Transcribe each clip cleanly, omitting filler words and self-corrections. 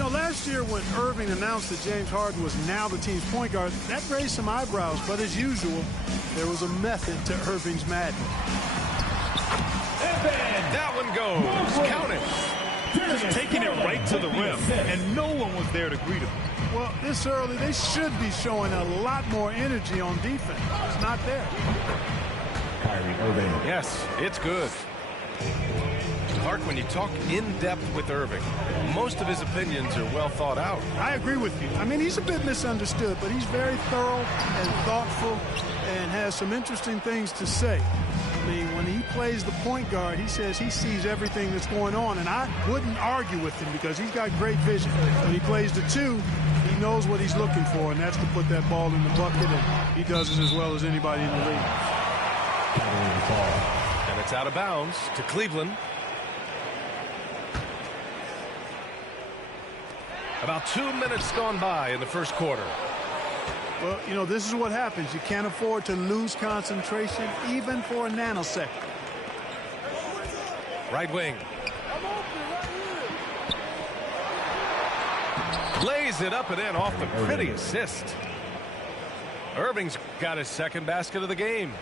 know, last year when Irving announced that James Harden was now the team's point guard, that raised some eyebrows. But as usual, there was a method to Irving's madness. And that one goes. Count it. Just taking it right to the rim, and no one was there to greet him. Well, this early, they should be showing a lot more energy on defense. It's not there. Kyrie Irving. Yes, it's good. Clark, when you talk in depth with Irving, most of his opinions are well thought out. I agree with you. I mean, he's a bit misunderstood, but he's very thorough and thoughtful and has some interesting things to say. I mean, when he plays the point guard, he says he sees everything that's going on, and I wouldn't argue with him because he's got great vision. When he plays the two, he knows what he's looking for, and that's to put that ball in the bucket, and he does it as well as anybody in the league. And it's out of bounds to Cleveland. About 2 minutes gone by in the first quarter. Well, you know, this is what happens. You can't afford to lose concentration even for a nanosecond. Right wing. Lays it up and in off the pretty assist. Irving's got his second basket of the game.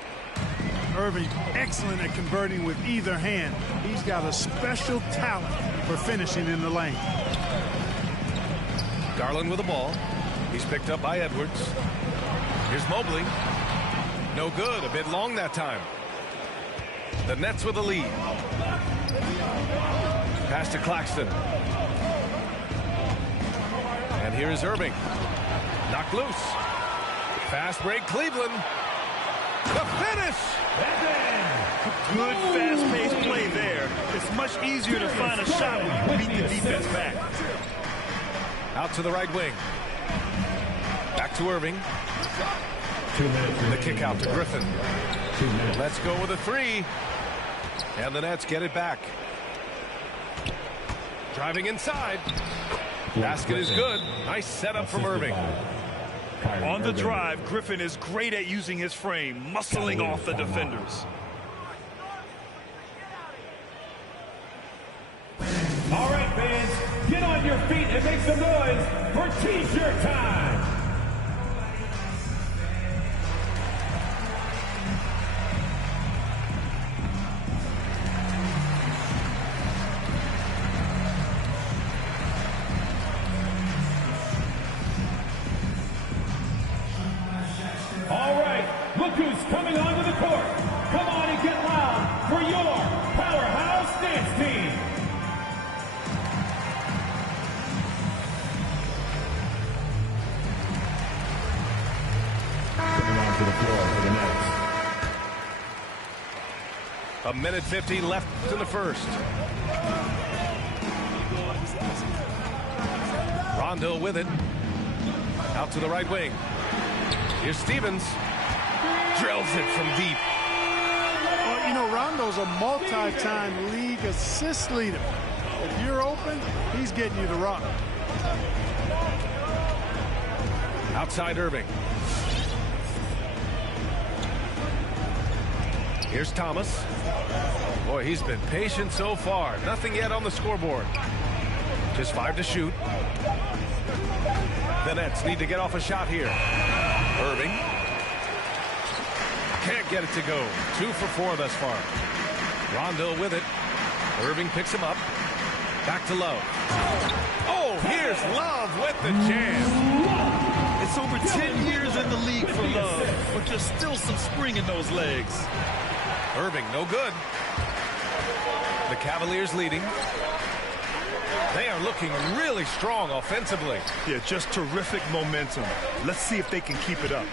Irving, excellent at converting with either hand. He's got a special talent for finishing in the lane. Garland with the ball. He's picked up by Edwards. Here's Mobley. No good. A bit long that time. The Nets with the lead. Pass to Claxton. And here's Irving. Knocked loose. Fast break, Cleveland. The finish! Good fast-paced play there. It's much easier to find a shot when you beat the defense back. Out to the right wing. Back to Irving. The kick out to Griffin. Let's go with a three. And the Nets get it back. Driving inside. Basket is good. Nice setup from Irving. On the drive, Griffin is great at using his frame, muscling off the defenders. All right, fans, get on your feet and make some noise for T-shirt time. All right, look who's coming onto the court. Come on and get loud for your powerhouse dance team. To the floor for the Nets. A minute 50 left in the first. Rondo with it. Out to the right wing. Here's Stevens. Drills it from deep. Well, you know, Rondo's a multi-time league assist leader. If you're open, he's getting you the rock. Outside Irving. Here's Thomas. Boy, he's been patient so far. Nothing yet on the scoreboard. Just 5 to shoot. The Nets need to get off a shot here. Irving. Can't get it to go. 2 for 4 thus far. Rondo with it. Irving picks him up. Back to Love. Oh, here's Love with the jam. It's over 10 years in the league for Love, but there's still some spring in those legs. Irving, no good. The Cavaliers leading. They are looking really strong offensively. Yeah, just terrific momentum. Let's see if they can keep it up.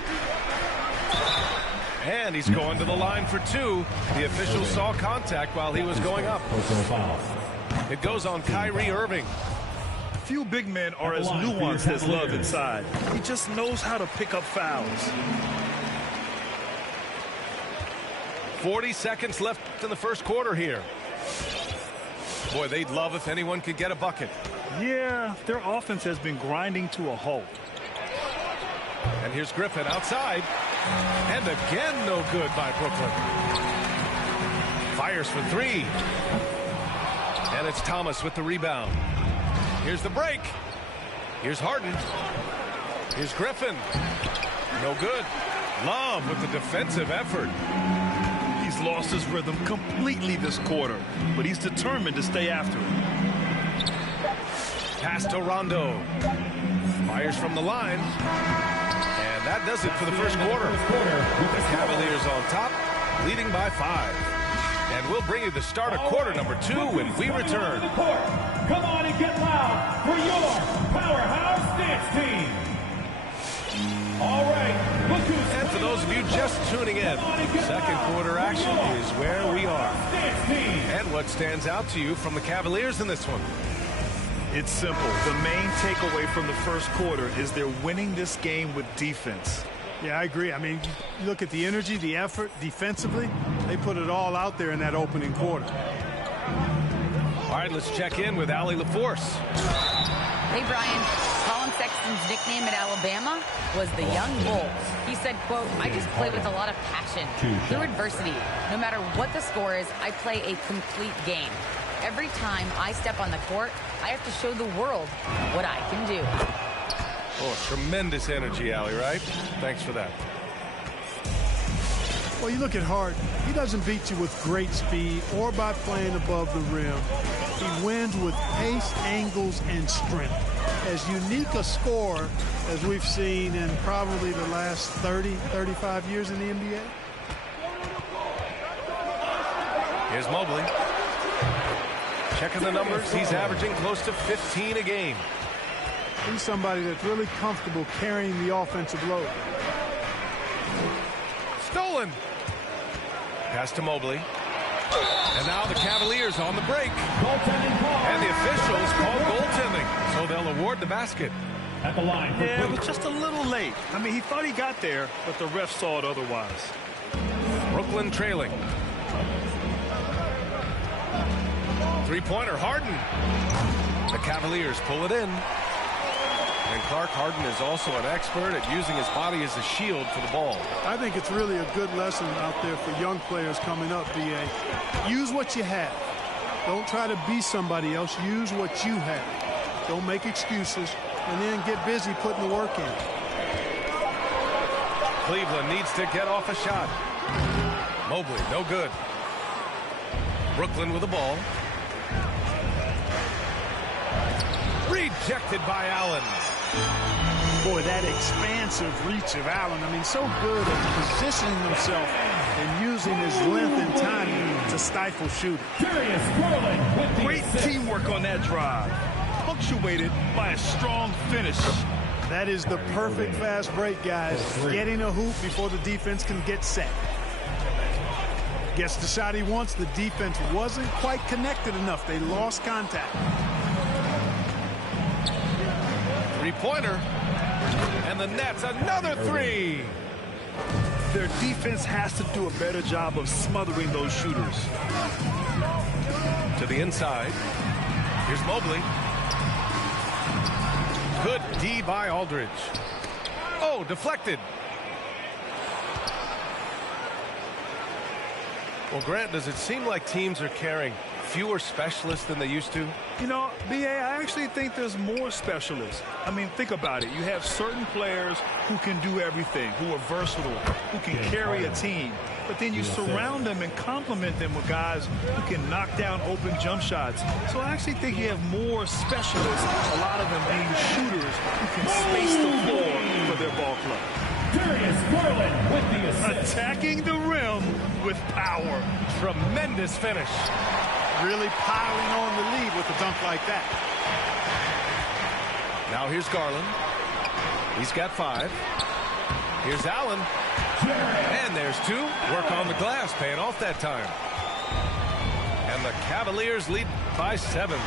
And he's going to the line for 2. The official saw contact while he was going up. It goes on Kyrie Irving. Few big men are as nuanced as Love inside. He just knows how to pick up fouls. 40 seconds left in the first quarter here. Boy, they'd love if anyone could get a bucket. Yeah, their offense has been grinding to a halt. And here's Griffin outside. And again, no good by Brooklyn. Fires for 3. And it's Thomas with the rebound. Here's the break. Here's Harden. Here's Griffin. No good. Love with the defensive effort. He's lost his rhythm completely this quarter, but he's determined to stay after it. Pass to Rondo. Fires from the line. And that does it for the first quarter. The Cavaliers on top, leading by 5. And we'll bring you the start of quarter number 2 when we return. Come on and get loud for your Powerhouse Dance Team. All right, look who's And for those of you just tuning in, second quarter action is where we are. And what stands out to you from the Cavaliers in this one? It's simple. The main takeaway from the first quarter is they're winning this game with defense. Yeah, I agree. I mean, you look at the energy, the effort defensively. They put it all out there in that opening quarter. All right, let's check in with Allie LaForce. Hey, Brian. Colin Sexton's nickname at Alabama was the Young Bull. He said, quote, I just play with a lot of passion through adversity. No matter what the score is, I play a complete game. Every time I step on the court, I have to show the world what I can do. Oh, tremendous energy, Allie, right? Thanks for that. Well, you look at Hart, he doesn't beat you with great speed or by playing above the rim. He wins with pace, angles, and strength. As unique a scorer as we've seen in probably the last 30, 35 years in the NBA. Here's Mobley. Checking the numbers, he's averaging close to 15 a game. He's somebody that's really comfortable carrying the offensive load. Stolen. Pass to Mobley. And now the Cavaliers on the break. And the officials call goaltending, so they'll award the basket. At the line. Yeah, it was just a little late. I mean, he thought he got there, but the ref saw it otherwise. Brooklyn trailing. Three-pointer, Harden. The Cavaliers pull it in. And Clark, Harden is also an expert at using his body as a shield for the ball. I think it's really a good lesson out there for young players coming up, B.A. Use what you have. Don't try to be somebody else. Use what you have. Don't make excuses, and then get busy putting the work in. Cleveland needs to get off a shot. Mobley, no good. Brooklyn with the ball. Rejected by Allen. Boy, that expansive reach of Allen. I mean, so good at positioning himself and using his length and timing to stifle shooting. Great teamwork on that drive, punctuated by a strong finish. That is the perfect fast break, guys. Getting a hoop before the defense can get set. Gets the shot he wants. The defense wasn't quite connected enough. They lost contact. Three-pointer. And the Nets, another three. Their defense has to do a better job of smothering those shooters. To the inside. Here's Mobley. Good D by Aldridge. Oh, deflected. Well, Grant, does it seem like teams are carrying fewer specialists than they used to? You know, B.A., I actually think there's more specialists. I mean, think about it. You have certain players who can do everything, who are versatile, who can carry a team. But then you surround them and complement them with guys who can knock down open jump shots. So I actually think you have more specialists, a lot of them being shooters who can space the floor for their ball club. Darius Garland with the assist. Attacking the rim with power. Tremendous finish. Really piling on the lead with a dunk like that. Now here's Garland. He's got 5. Here's Allen. And there's 2. Work on the glass, paying off that time. And the Cavaliers lead by 7.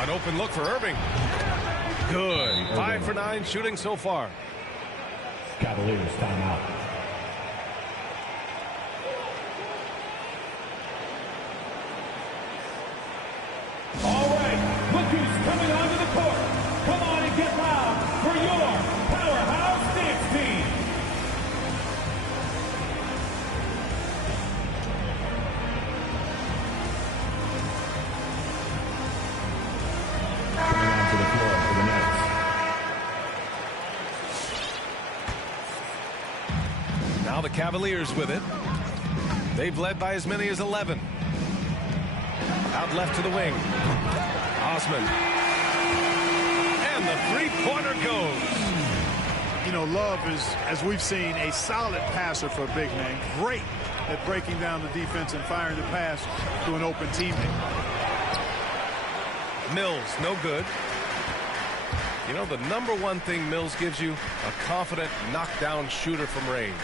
An open look for Irving. Good. 5 for 9 shooting so far. Cavaliers timeout. All right, look who's coming onto the court. Come on and get loud for your Powerhouse Dance Team. Coming onto the floor. the Cavaliers with it. They've led by as many as 11. Out left to the wing. Osman. And the three-pointer goes. You know, Love is, as we've seen, a solid passer for a big man. Great at breaking down the defense and firing the pass to an open teammate. Mills, no good. You know, the number one thing Mills gives you, a confident knockdown shooter from range.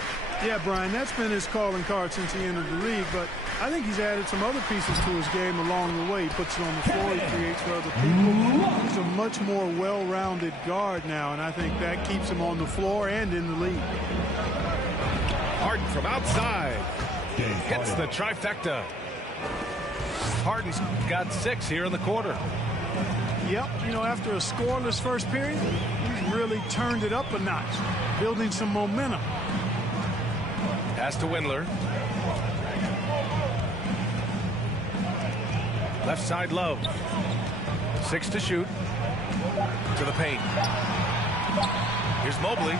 Yeah, Brian, that's been his calling card since he entered the league, but I think he's added some other pieces to his game along the way. He puts it on the floor, he creates for other people. He's a much more well-rounded guard now, and I think that keeps him on the floor and in the league. Harden from outside. Hits the trifecta. Harden's got 6 here in the quarter. Yep, you know, after a scoreless first period, he's really turned it up a notch, building some momentum. Pass to Windler. Left side, Love. 6 to shoot. To the paint. Here's Mobley.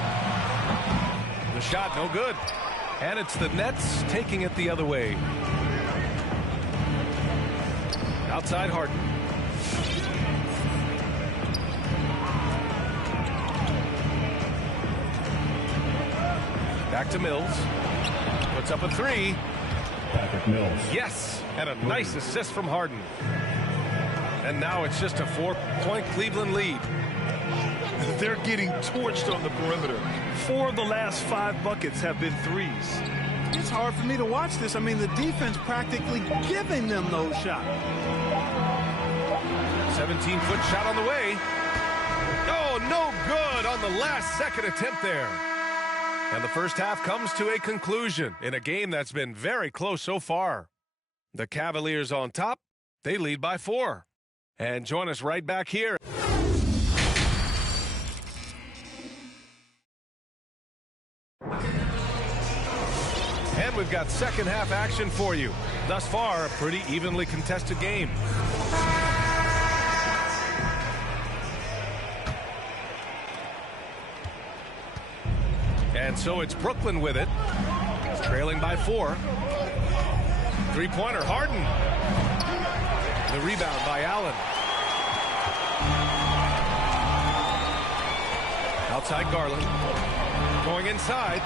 The shot, no good. And it's the Nets taking it the other way. Outside, Harden. Back to Mills. Puts up a 3. Patrick Mills. Yes, and a nice assist from Harden. And now it's just a 4-point Cleveland lead. They're getting torched on the perimeter. 4 of the last 5 buckets have been threes. It's hard for me to watch this. I mean, the defense practically giving them those shots. 17-foot shot on the way. Oh, no good on the last second attempt there. And the first half comes to a conclusion in a game that's been very close so far. The Cavaliers on top. They lead by 4. And join us right back here. And we've got second half action for you. Thus far, a pretty evenly contested game. And so it's Brooklyn with it. Trailing by 4. Three-pointer, Harden. The rebound by Allen. Outside Garland. Going inside.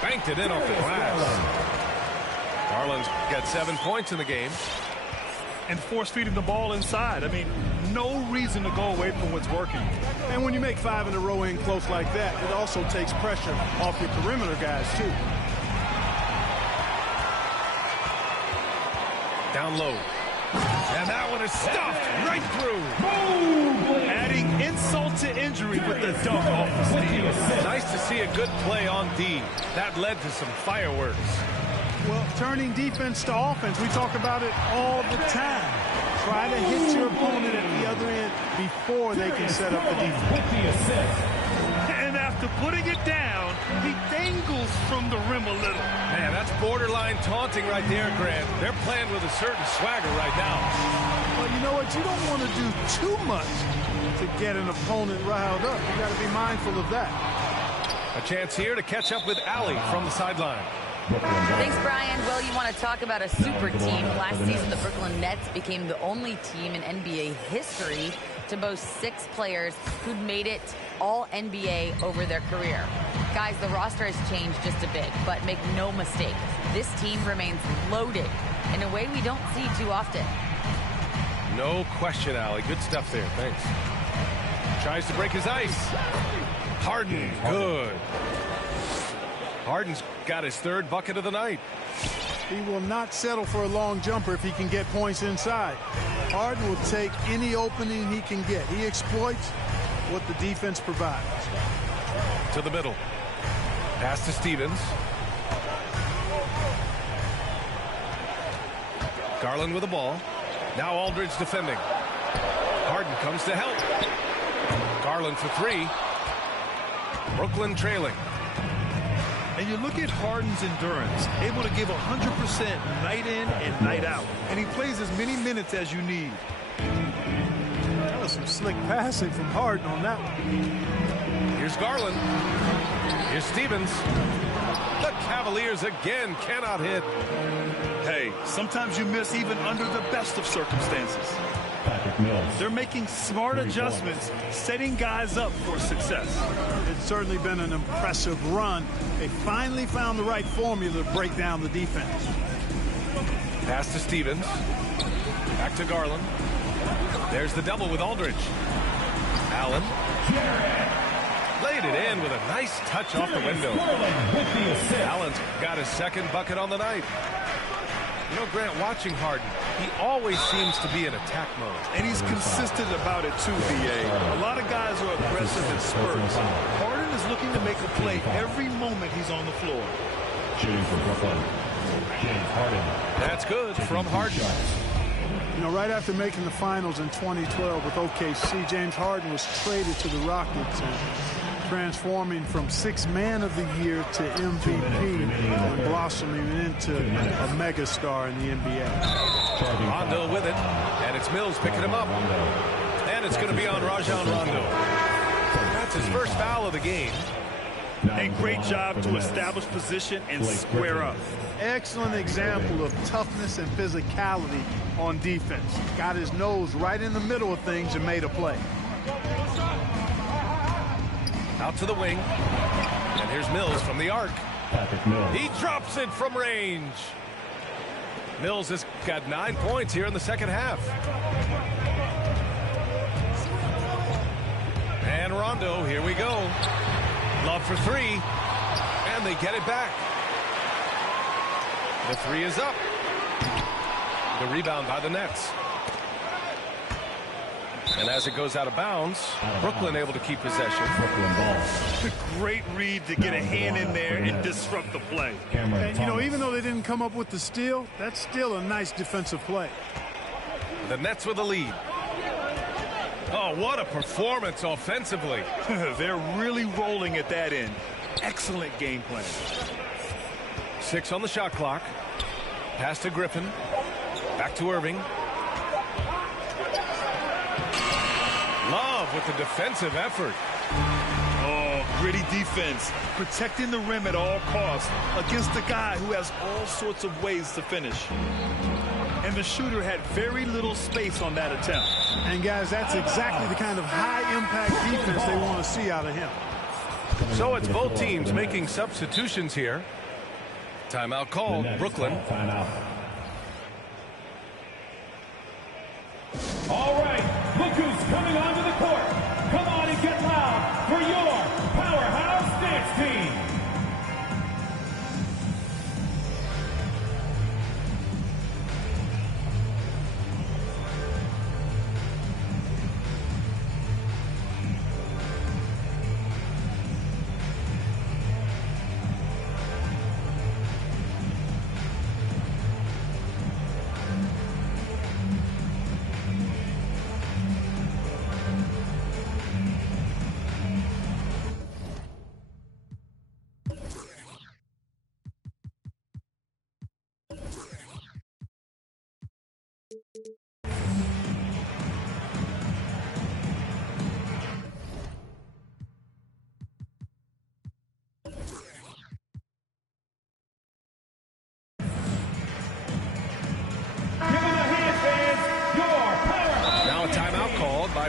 Banked it in off the glass. Garland's got 7 points in the game. And force-feeding the ball inside. I mean, no reason to go away from what's working. And when you make 5 in a row in close like that, it also takes pressure off your perimeter guys, too. Down low. And that one is stuffed right through. Adding insult to injury with the dunk off the steal. Nice to see a good play on D. That led to some fireworks. Well, turning defense to offense, we talk about it all the time. Try to hit your opponent at the other end before they can set up the defense. And after putting it down, he dangles from the rim a little. Man, that's borderline taunting right there, Grant. They're playing with a certain swagger right now. Well, you know what? You don't want to do too much to get an opponent riled up. You got to be mindful of that. A chance here to catch up with Allie from the sideline. Thanks, Brian. Well, you want to talk about a super team. Last season, the Brooklyn Nets became the only team in NBA history to boast 6 players who'd made it all NBA over their career. Guys, the roster has changed just a bit, but make no mistake, this team remains loaded in a way we don't see too often. No question, Allie. Good stuff there. Thanks. Tries to break his ice. Harden, good. Harden's got his 3rd bucket of the night. He will not settle for a long jumper if he can get points inside. Harden will take any opening he can get. He exploits what the defense provides. To the middle. Pass to Stevens. Garland with the ball. Now Aldridge defending. Harden comes to help. Garland for 3. Brooklyn trailing. And you look at Harden's endurance, able to give 100% night in and night out. And he plays as many minutes as you need. That was some slick passing from Harden on that one. Here's Garland. Here's Stevens. The Cavaliers again cannot hit. Hey, sometimes you miss even under the best of circumstances. They're making smart adjustments, setting guys up for success. It's certainly been an impressive run. They finally found the right formula to break down the defense. Pass to Stevens. Back to Garland. There's the double with Aldridge. Allen. Laid it in with a nice touch off the window. Allen's got his second bucket on the night. You know, Grant, watching Harden, he always seems to be in attack mode. And he's consistent about it too, B.A. A lot of guys are aggressive in spurts. Harden is looking to make a play every moment he's on the floor. Shooting for Brooklyn, James Harden. That's good from Harden. You know, right after making the finals in 2012 with OKC, James Harden was traded to the Rockets and transforming from sixth man of the year to MVP and blossoming into a megastar in the NBA. Rondo with it, and it's Mills picking him up. And it's going to be on Rajon Rondo. That's his first foul of the game. A great job to establish position and square up. Excellent example of toughness and physicality on defense. Got his nose right in the middle of things and made a play. Out to the wing. And here's Mills from the arc. He drops it from range. Mills has got 9 points here in the second half. And Rondo, here we go. Love for three. And they get it back. The three is up. The rebound by the Nets. And as it goes out of bounds, Brooklyn able to keep possession. A great read to get a hand in there and disrupt the play. And, you know, even though they didn't come up with the steal, that's still a nice defensive play. The Nets with the lead. Oh, what a performance offensively. They're really rolling at that end. Excellent game plan. 6 on the shot clock. Pass to Griffin. Back to Irving. Love with the defensive effort. Oh, gritty defense. Protecting the rim at all costs against a guy who has all sorts of ways to finish. And the shooter had very little space on that attempt. And, guys, that's exactly the kind of high-impact defense they want to see out of him. So it's both teams making substitutions here. Timeout called, Brooklyn. All right, look who's coming onto the court. Come on and get loud for your powerhouse dance team.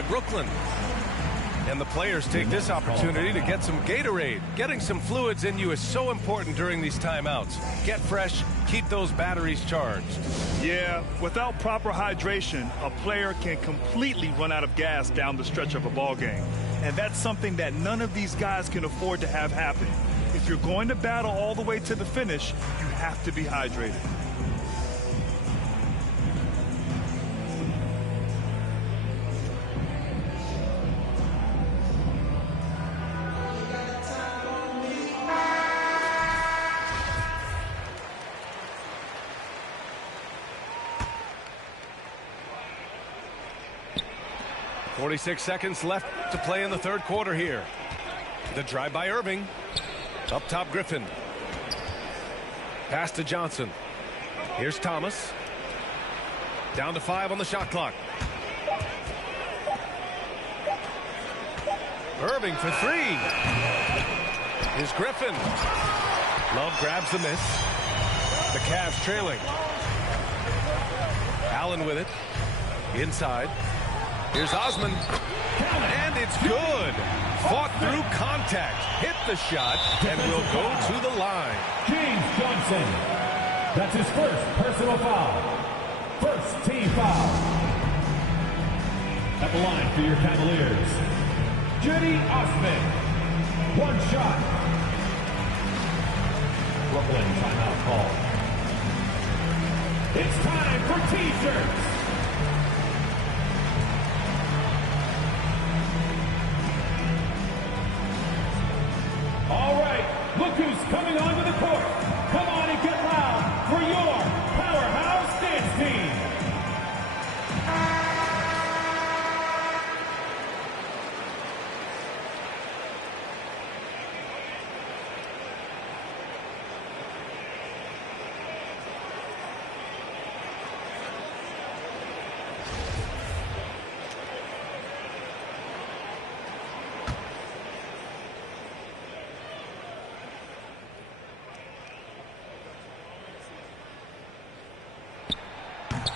Brooklyn. And the players take this opportunity to get some Gatorade. Getting some fluids in you is so important during these timeouts. Get fresh, keep those batteries charged. Yeah, without proper hydration, a player can completely run out of gas down the stretch of a ball game. And that's something that none of these guys can afford to have happen. If you're going to battle all the way to the finish, you have to be hydrated. .46 seconds left to play in the third quarter here. The drive by Irving. Up top, Griffin. Pass to Johnson. Here's Thomas. Down to 5 on the shot clock. Irving for 3. Here's Griffin. Love grabs the miss. The Cavs trailing. Allen with it. Inside. Here's Osman. And it's good. Fought through contact. Hit the shot and will go to the line. James Johnson. That's his first personal foul. First team foul. At the line for your Cavaliers, Cedi Osman. One shot. Brooklyn timeout call. It's time for T-shirts. All right, look who's coming onto the court. Come on and get loud for your Powerhouse Dance Team.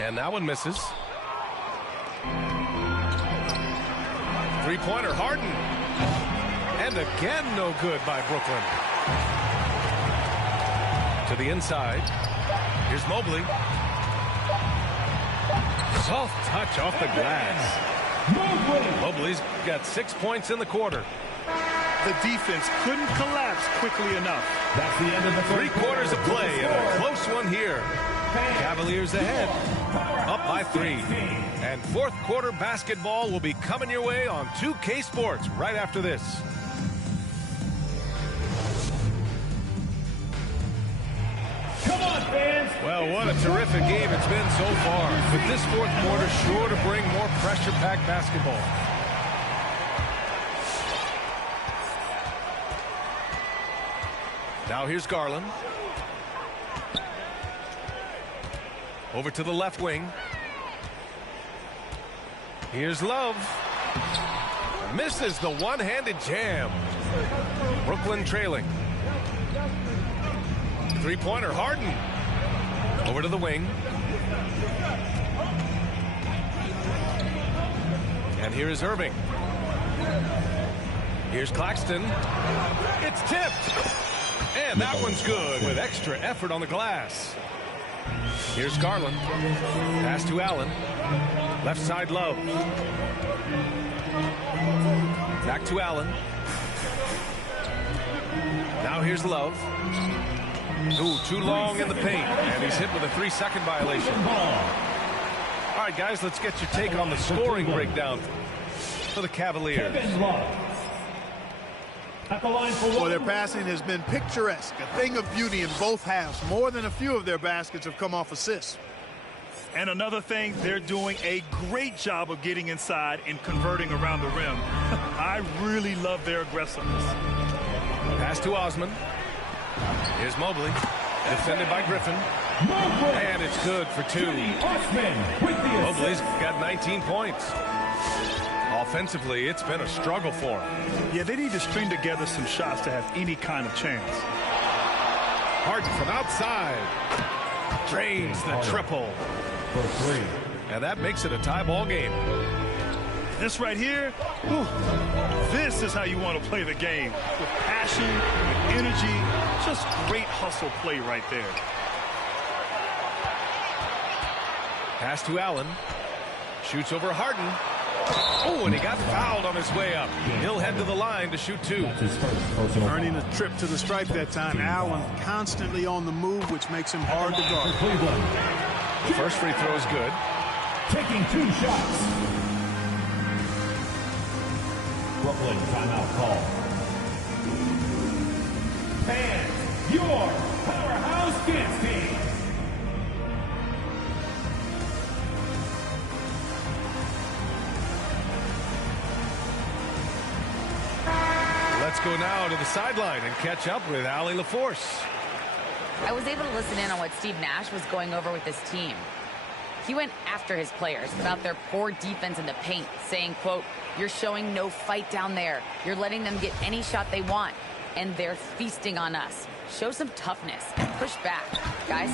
And that one misses. Three-pointer, Harden. And again, no good by Brooklyn. To the inside. Here's Mobley. Soft touch off the glass. Mobley's got 6 points in the quarter. The defense couldn't collapse quickly enough. That's the end of the 3 quarters of play and a close one here. Cavaliers ahead, up by 3. And fourth quarter basketball will be coming your way on 2K Sports right after this. Come on, fans! Well, what a terrific game it's been so far. But this fourth quarter sure to bring more pressure-packed basketball. Now here's Garland. Over to the left wing. Here's Love. Misses the one-handed jam. Brooklyn trailing. Three-pointer, Harden. Over to the wing. And here is Irving. Here's Claxton. It's tipped. And that one's good with extra effort on the glass. Here's Garland. Pass to Allen. Left side, Love. Back to Allen. Now here's Love. Ooh, too long in the paint. And he's hit with a 3-second violation. All right, guys, let's get your take on the scoring breakdown for the Cavaliers. At the line for Well, their passing has been picturesque, a thing of beauty in both halves. More than a few of their baskets have come off assists. And another thing, they're doing a great job of getting inside and converting around the rim. I really love their aggressiveness. Pass to Osman. Here's Mobley. Defended by Griffin. And it's good for 2. Mobley's got 19 points. Offensively, it's been a struggle for him. Yeah, they need to string together some shots to have any kind of chance. Harden from outside. Drains the triple. For 3. And that makes it a tie ball game. This right here, whew, this is how you want to play the game. With passion, with energy, just great hustle play right there. Pass to Allen. Shoots over Harden. Oh, and he got fouled on his way up. He'll head to the line to shoot 2. Earning a trip to the stripe that time. Allen constantly on the move, which makes him hard to guard. The first free throw is good. Taking 2 shots. Brooklyn timeout call. And your Powerhouse Dance Team. Let's go now to the sideline and catch up with Allie LaForce. I was able to listen in on what Steve Nash was going over with his team. He went after his players about their poor defense in the paint, saying, quote, "You're showing no fight down there. You're letting them get any shot they want, and they're feasting on us. Show some toughness. Push back, guys.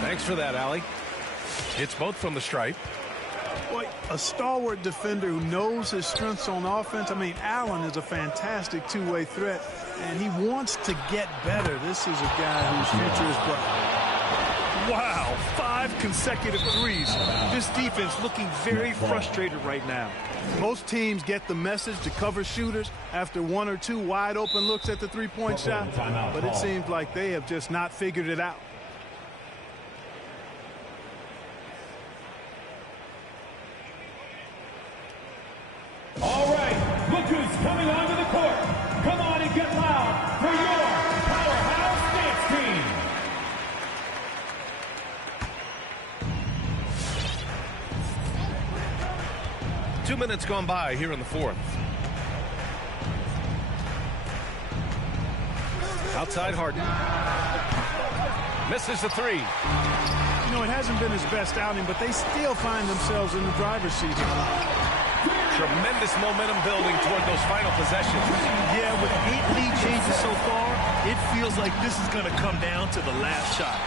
Thanks for that, Allie. It's both from the stripe. Boy, a stalwart defender who knows his strengths on offense. I mean, Allen is a fantastic two-way threat, and he wants to get better. This is a guy whose future is bright. Wow, 5 consecutive threes. This defense looking very frustrated right now. Most teams get the message to cover shooters after 1 or 2 wide open looks at the three-point shot, but it seems like they have just not figured it out. All right, look who's coming onto the court. Come on and get loud for your Powerhouse Dance Team. Two minutes gone by here in the fourth. Outside Harden. Misses the three. You know, it hasn't been his best outing, but they still find themselves in the driver's seat. Tremendous momentum building toward those final possessions. Yeah, with 8 lead changes so far, it feels like this is going to come down to the last shot.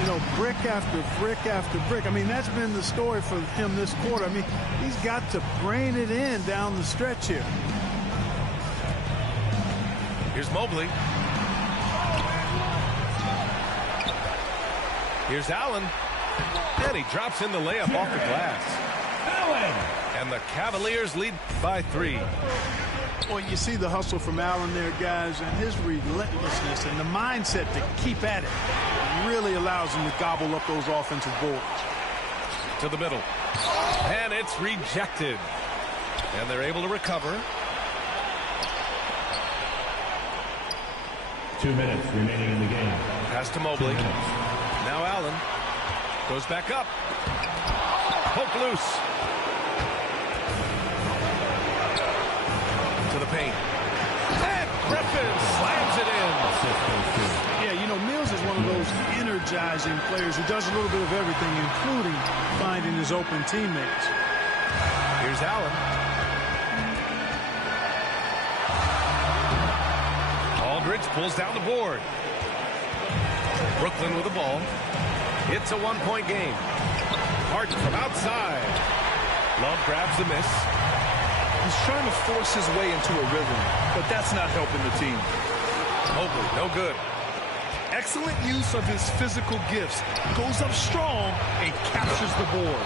You know, brick after brick after brick. I mean, that's been the story for him this quarter. I mean, he's got to brain it in down the stretch here. Here's Mobley. Here's Allen. And he drops in the layup off the glass. Allen. And the Cavaliers lead by 3. Well, you see the hustle from Allen there, guys, and his relentlessness and the mindset to keep at it really allows him to gobble up those offensive boards. To the middle. And it's rejected. And they're able to recover. 2 minutes remaining in the game. Pass to Mobley. Now Allen goes back up. Poke loose. To the paint. And Griffin slams it in. Yeah, you know, Mills is one of those energizing players who does a little bit of everything, including finding his open teammates. Here's Allen. Aldridge pulls down the board. Brooklyn with the ball. It's a 1-point game. Harden from outside. Love grabs the miss. He's trying to force his way into a rhythm, but that's not helping the team. Mobley, no good. Excellent use of his physical gifts. Goes up strong and captures the board.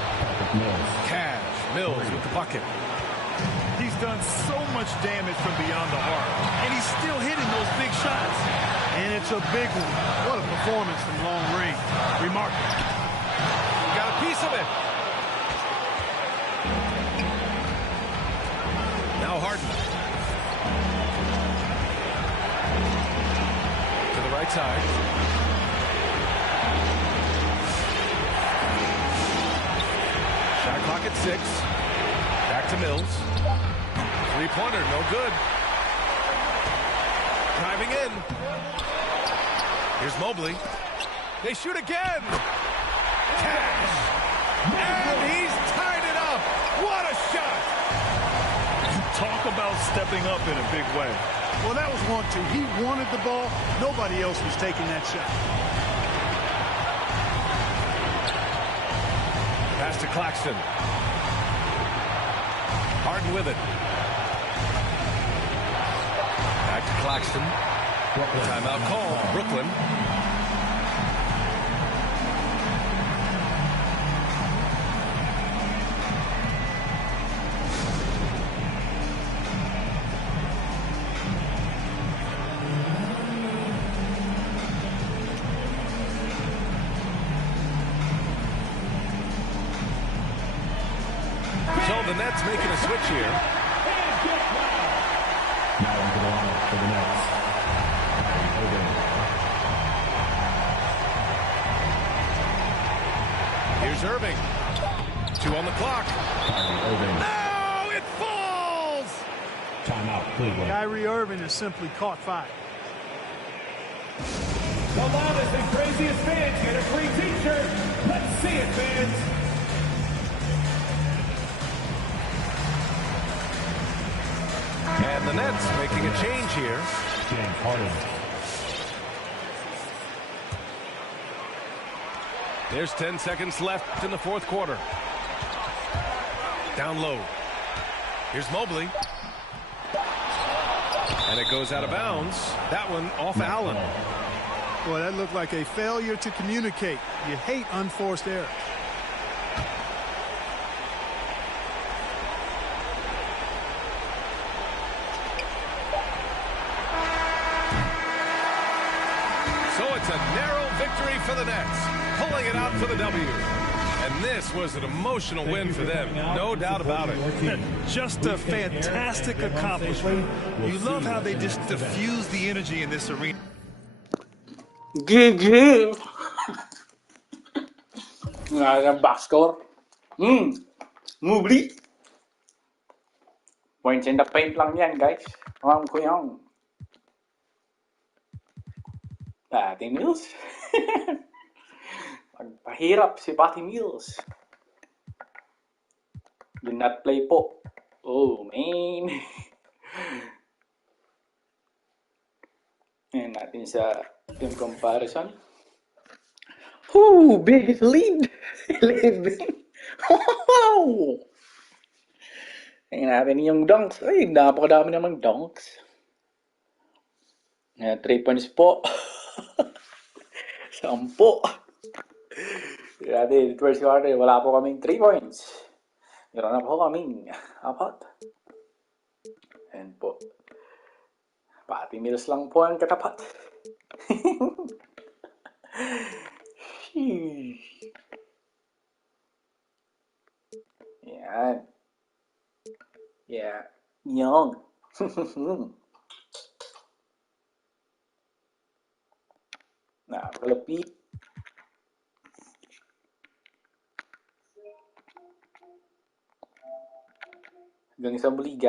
Cash, Mills with the bucket. He's done so much damage from beyond the arc, and he's still hitting those big shots. And it's a big one. What a performance from long range. Remarkable. Got a piece of it. Now Harden. To the right side. Shot clock at 6. Back to Mills. Three-pointer, no good. Driving in. Here's Mobley. They shoot again. Cash. And he's tied it up. What a shot. Talk about stepping up in a big way. Well, that was 1-2. He wanted the ball. Nobody else was taking that shot. Pass to Claxton. Harden with it. Back to Claxton. Timeout call. Brooklyn. So the Nets making a switch here. Now into the lineup for the Nets. Here's Irving. 2 on the clock. No, it falls! Timeout, Cleveland. Kyrie Irving has simply caught fire. The loudest and craziest fans get a free t-shirt. Let's see it, fans. And the Nets making a change here. James Harden. There's 10 seconds left in the fourth quarter. Down low. Here's Mobley. And it goes out of bounds. That one off Allen. Boy, that looked like a failure to communicate. You hate unforced errors. So it's a narrow victory for the Nets, pulling it out for the W. And this was an emotional win for them, no doubt about it. Just a fantastic accomplishment. You love how they just diffuse the energy in this arena. GG. Nga box score. Mobley. Points in the paint lang yan, guys. Alam ko yan. Patty Mills. Magpahirap si Patty Mills. Do not play po. Oh, man. Ayan natin sa team comparison. Ooh, big lead. 11. Wow! Ayan natin yung dunks. Ay, napakadami namang dunks. 3 points po. 10. Dati, first quarter, wala po kaming 3 points. Meron na po kaming 4. Ayan po. Patty Mills lang po ang katapat. Yan. Yeah. Young. Nakalapit. Hanggang sa muli, guys.